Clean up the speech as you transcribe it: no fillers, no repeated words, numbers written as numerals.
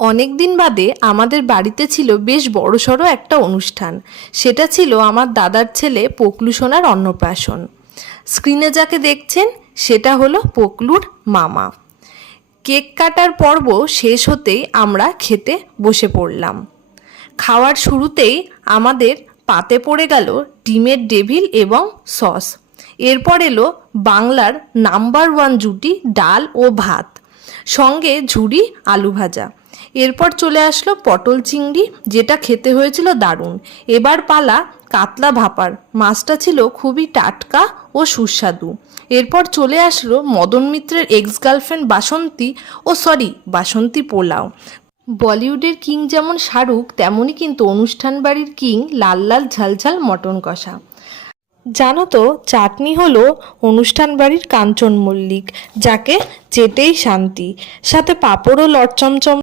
অনেক দিন বাদে আমাদের বাড়িতে ছিল বেশ বড়সড় একটা অনুষ্ঠান। সেটা ছিল আমার দাদার ছেলে পকলু সোনার অন্নপ্রাশন। স্ক্রিনে যাকে দেখছেন সেটা হলো পকলুর মামা। কেক কাটার পর্ব শেষ হতেই আমরা খেতে বসে পড়লাম। খাওয়ার শুরুতেই আমাদের পাতে পড়ে গেল ডিমের ডেভিল এবং সস। এরপর এলো বাংলার নাম্বার ওয়ান জুটি ডাল ও ভাত, সঙ্গে ঝুরি আলু ভাজা। এরপর চলে আসলো পটল চিংড়ি, যেটা খেতে হয়েছিল দারুণ। এবার পালা কাতলা ভাপার। মাছটা ছিল খুবই টাটকা ও সুস্বাদু। এরপর চলে আসলো মদন মিত্রের এক্স গার্লফ্রেন্ড বাসন্তী পোলাও। বলিউডের কিং যেমন শাহরুখ, তেমনই কিন্তু অনুষ্ঠান বাড়ির কিং লাল লাল ঝালঝাল মটন কষা। জানো তো, চাটনি হলো অনুষ্ঠান বাড়ির কাঞ্চন মল্লিক, যাকে চেটেই শান্তি। সাথে পাঁপড় ও লটচমচম।